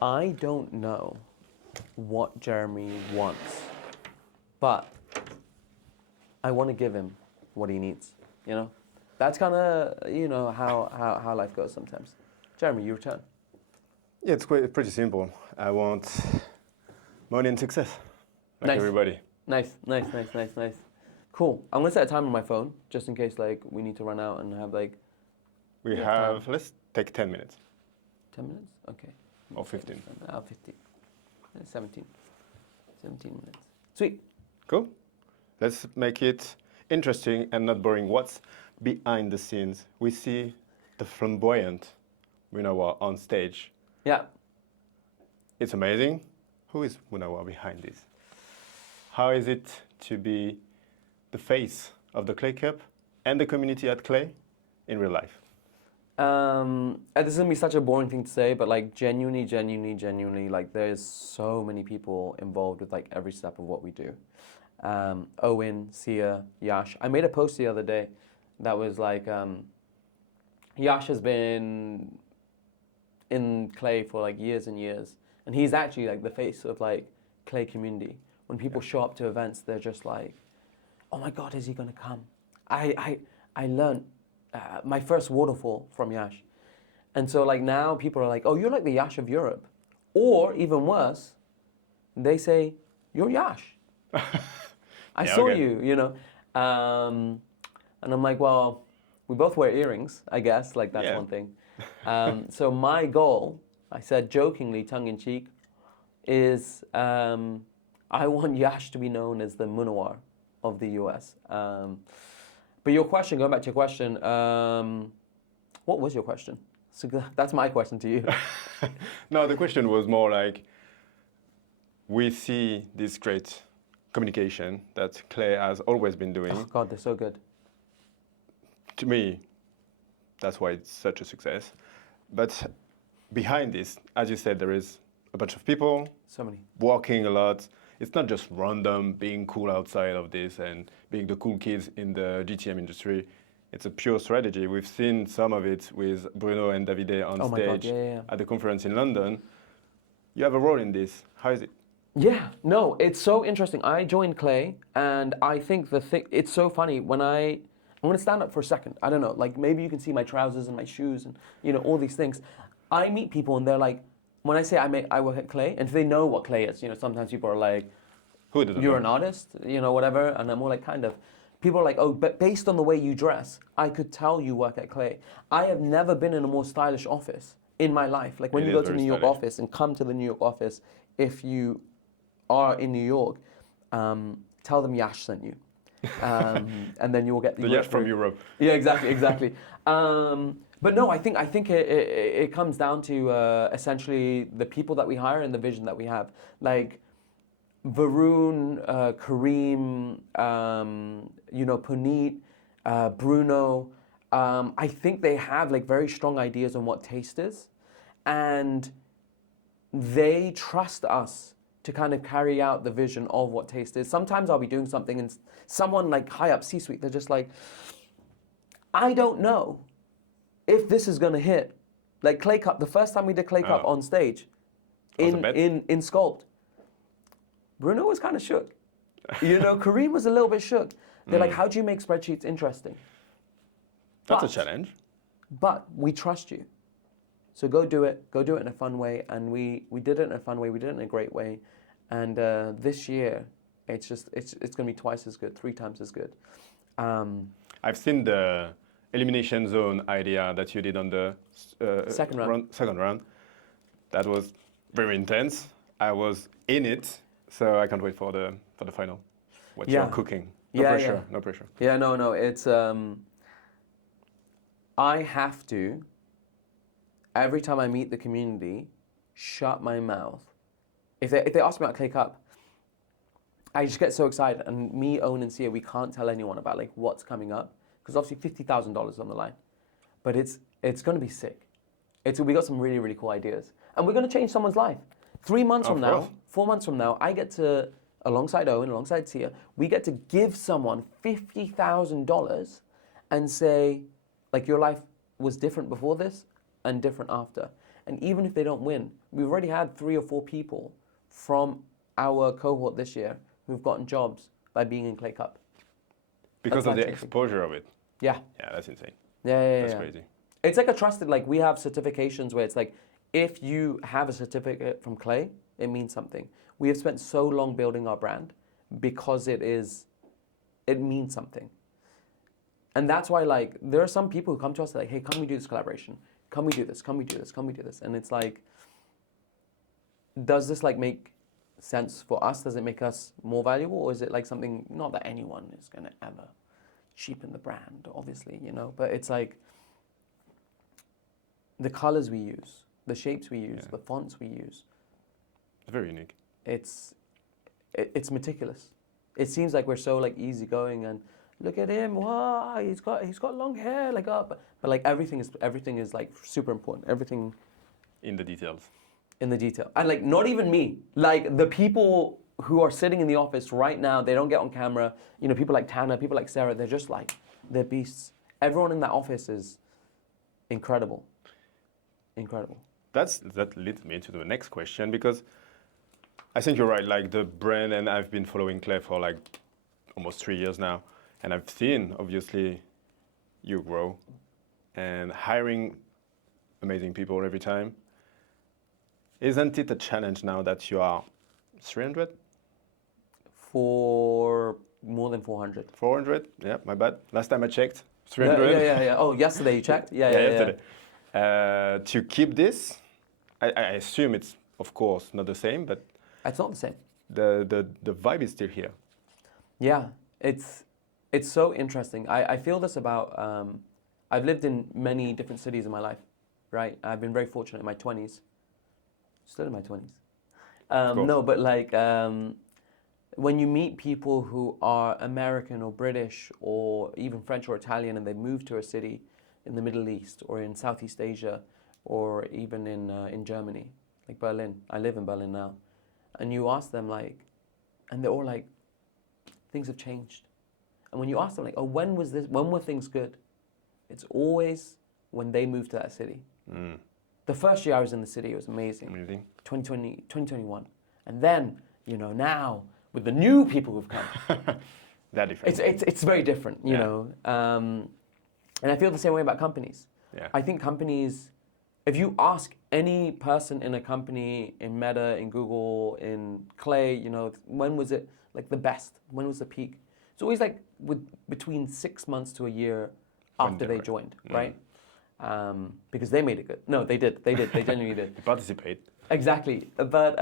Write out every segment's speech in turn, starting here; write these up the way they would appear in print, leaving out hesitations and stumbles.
I don't know what Jeremy wants, but I want to give him what he needs, you know? That's kind of, how life goes sometimes. Jeremy, your turn. Yeah, it's pretty simple. I want money and success, like Nice. everybody. Nice. Cool. I'm going to set a time on my phone, just in case, like, we need to run out and have, like... We have, let's take 10 minutes. 10 minutes? Okay. Or 15. 15. 17. 17 minutes. Sweet. Cool. Let's make it interesting and not boring. What's behind the scenes? We see the flamboyant Munawar on stage. Yeah. It's amazing. Who is Munnawar behind this? How is it to be the face of the Clay Cup and the community at Clay in real life? This is gonna be such a boring thing to say, but like genuinely, like there's so many people involved with like every step of what we do. Owen, Sia, Yash. I made a post the other day that was like, Yash has been in Clay for like years and years, and he's actually like the face of like Clay community. When people show up to events, they're just like, oh my God, is he gonna come? I learned my first waterfall from Yash. And so like now people are like, oh, you're like the Yash of Europe. Or even worse, they say, you're Yash. I saw you, you know. And I'm like, well, we both wear earrings, I guess. Like that's one thing. So my goal, I said jokingly, tongue in cheek, is I want Yash to be known as the Munawar of the US. But your question, going back to your question, what was your question? So that's my question to you. No, the question was more like, we see this great communication that Clay has always been doing. Oh God, they're so good. To me, that's why it's such a success. But behind this, as you said, there is a bunch of people. So many. Working a lot. It's not just random being cool outside of this and being the cool kids in the GTM industry. It's a pure strategy. We've seen some of it with Bruno and Davide on stage at the conference in London. You have a role in this. How is it? Yeah, no, it's so interesting. I joined Clay, and I think it's so funny when I'm going to stand up for a second. I don't know, like maybe you can see my trousers and my shoes and, all these things. I meet people and they're like, when I say I work at Clay, and if they know what Clay is, sometimes people are like, who doesn't you're know? An artist, whatever, and I'm more like, kind of. People are like, oh, but based on the way you dress, I could tell you work at Clay. I have never been in a more stylish office in my life. Like when you go to the New York office and come to the New York office, if you are in New York, tell them Yash sent you. And then you will get the Yash from Europe. Yeah, exactly. But no, I think it comes down to essentially the people that we hire and the vision that we have. Like Varun, Kareem, Puneet, Bruno. I think they have like very strong ideas on what taste is, and they trust us to kind of carry out the vision of what taste is. Sometimes I'll be doing something and someone like high up C-suite, they're just like, I don't know if this is gonna hit. Like Clay Cup, the first time we did Clay Cup on stage in Sculpt, Bruno was kind of shook. Kareem was a little bit shook. They're like, how do you make spreadsheets interesting? That's a challenge. But we trust you. So go do it in a fun way. And we did it in a fun way, we did it in a great way. And this year, it's gonna be twice as good, 3 times as good. I've seen the elimination zone idea that you did on the second round. That was very intense. I was in it, so I can't wait for the final. What you're cooking. No pressure. Yeah, no. It's I have to, every time I meet the community, shut my mouth. If they ask me about Clay Cup, I just get so excited. And me, Owen, and Sia, we can't tell anyone about like what's coming up, because obviously $50,000 on the line. But it's going to be sick. We got some really, really cool ideas, and we're going to change someone's life. 3 months from now, 4 months from now, I get to, alongside Owen, alongside Sia, we get to give someone $50,000 and say, like, your life was different before this and different after. And even if they don't win, we've already had 3 or 4 people from our cohort this year who've gotten jobs by being in Clay Cup. Because of the exposure of it. Yeah. Yeah, that's insane. Yeah. That's crazy. It's like a trusted, like we have certifications where it's like, if you have a certificate from Clay, it means something. We have spent so long building our brand because it means something. And that's why, like, there are some people who come to us like, hey, can we do this collaboration? Can we do this? Can we do this? Can we do this? And it's like, does this like make sense for us? Does it make us more valuable? Or is it like something, not that anyone is going to ever cheapen the brand, obviously, you know, but it's like the colors we use, the shapes we use, the fonts we use. It's very unique. It's meticulous. It seems like we're so like easygoing and look at him, wow, he's got long hair, like but like everything is like super important. Everything in the details. In the detail. And like not even me. Like the people who are sitting in the office right now, they don't get on camera. You know, people like Tana, people like Sarah, they're just like, they're beasts. Everyone in that office is incredible. Incredible. That leads me to the next question, because I think you're right, like the brand, and I've been following Clay for like almost 3 years now, and I've seen, obviously, you grow and hiring amazing people every time. Isn't it a challenge now that you are 300? For more than 400. 400? Yeah, my bad. Last time I checked, 300. Yeah. Oh, yesterday you checked? Yeah, yesterday. To keep this, I assume it's, of course, not the same, but it's not the same. The vibe is still here. Yeah, it's so interesting. I feel this about, I've lived in many different cities in my life, right? I've been very fortunate in my 20s. Still in my 20s. No, but like when you meet people who are American or British or even French or Italian and they move to a city in the Middle East or in Southeast Asia or even in Germany, like Berlin. I live in Berlin now. And you ask them like, and they're all like, things have changed. And when you ask them like, oh, when were things good? It's always when they moved to that city. Mm. The first year I was in the city, it was amazing. 2020, 2021. And then, you know, now with the new people who've come. That different. It's very different, you know. And I feel the same way about companies. Yeah. I think companies, if you ask any person in a company, in Meta, in Google, in Clay, you know, when was it like the best? When was the peak? It's always like between 6 months to a year after they joined, right? Because they made it good. No, they did. They genuinely did. Participate. Exactly. But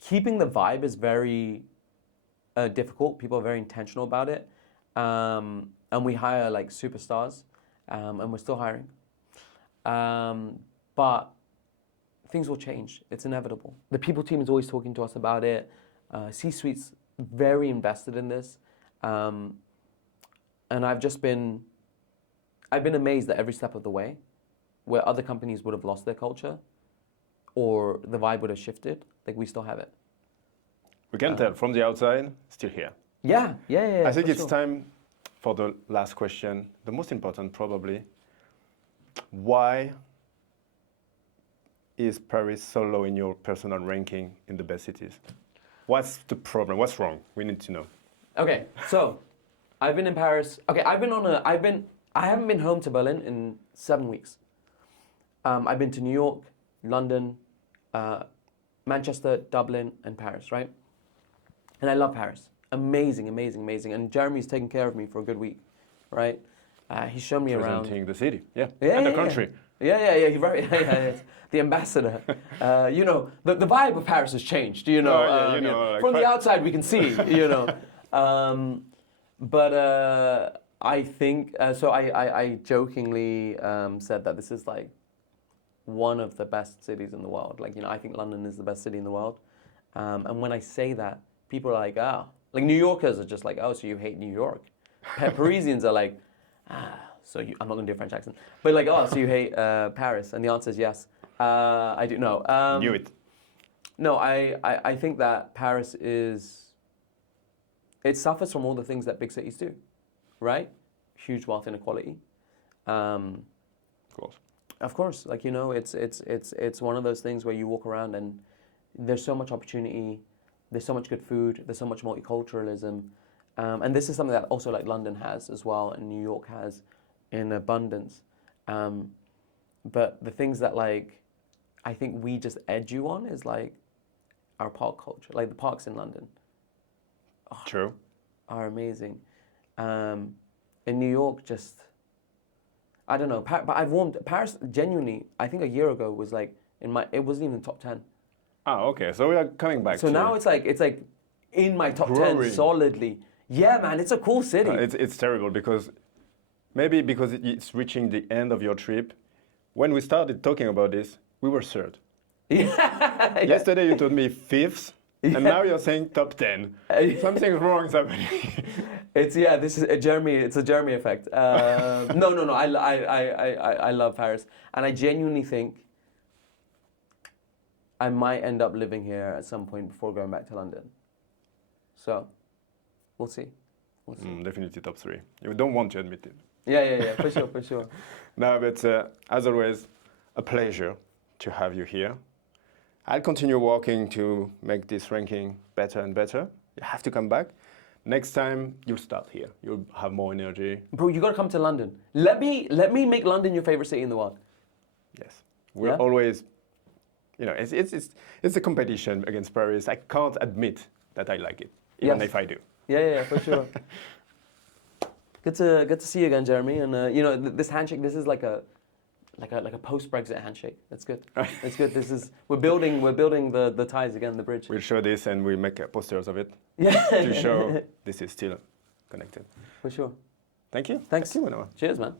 keeping the vibe is very difficult. People are very intentional about it. And we hire like superstars, and we're still hiring. But things will change. It's inevitable. The people team is always talking to us about it. C-suite's very invested in this. And I've been amazed at every step of the way where other companies would have lost their culture or the vibe would have shifted, like we still have it. We can tell from the outside, still here. Yeah. I think it's time for the last question, the most important probably. Why is Paris so low in your personal ranking in the best cities? What's the problem? What's wrong? We need to know. Okay, so I've been in Paris. Okay, I haven't been home to Berlin in 7 weeks. I've been to New York, London, Manchester, Dublin, and Paris, right? And I love Paris. Amazing. And Jeremy's taken care of me for a good week, right? He's shown me around. Presenting the city, and the country. Yeah. You're right. Yeah. The ambassador. You know, the vibe of Paris has changed. You know, like from the outside we can see. You know, but I think so. I jokingly said that this is like one of the best cities in the world. Like, you know, I think London is the best city in the world. And when I say that, people are like, oh. Like New Yorkers are just like, oh, so you hate New York. Parisians are like, so you, I'm not going to do a French accent. But like, oh, so you hate Paris? And the answer is yes. I do. No. Knew it. No, I think that Paris it suffers from all the things that big cities do, right? Huge wealth inequality. Of course. Of course, like, you know, it's one of those things where you walk around and there's so much opportunity, there's so much good food, there's so much multiculturalism, and this is something that also like London has as well, and New York has in abundance. But the things that like I think we just edge you on is like our park culture, like the parks in London. True. Are amazing. In New York, just I don't know. But I've warmed Paris genuinely. I think a year ago was like it wasn't even top 10. Ah, okay. So we are coming back. So to now it's like in my top 10 growing. solidly. Yeah, man, it's a cool city. It's terrible because maybe because it's reaching the end of your trip. When we started talking about this, we were third. Yeah. Yesterday you told me fifth, and now you're saying top 10. Something wrong is happening. This is a Jeremy. It's a Jeremy effect. No. I love Paris, and I genuinely think I might end up living here at some point before going back to London. So, we'll see. Definitely top 3. You don't want to admit it. Yeah, for sure. No, but as always, a pleasure to have you here. I'll continue working to make this ranking better and better. You have to come back. Next time, you'll start here. You'll have more energy. Bro, you gotta come to London. Let me make London your favorite city in the world. Yes, we're always, you know, it's a competition against Paris. I can't admit that I like it, even if I do. Yeah, for sure. Good to see you again, Jeremy. And you know, this handshake. This is like a post-Brexit handshake. That's good. That's good. We're building the ties again, the bridge. We'll show this and we'll make posters of it. Yeah. To show this is still connected. For sure. Thank you. Thanks. Thank you, Munawar. Cheers, man.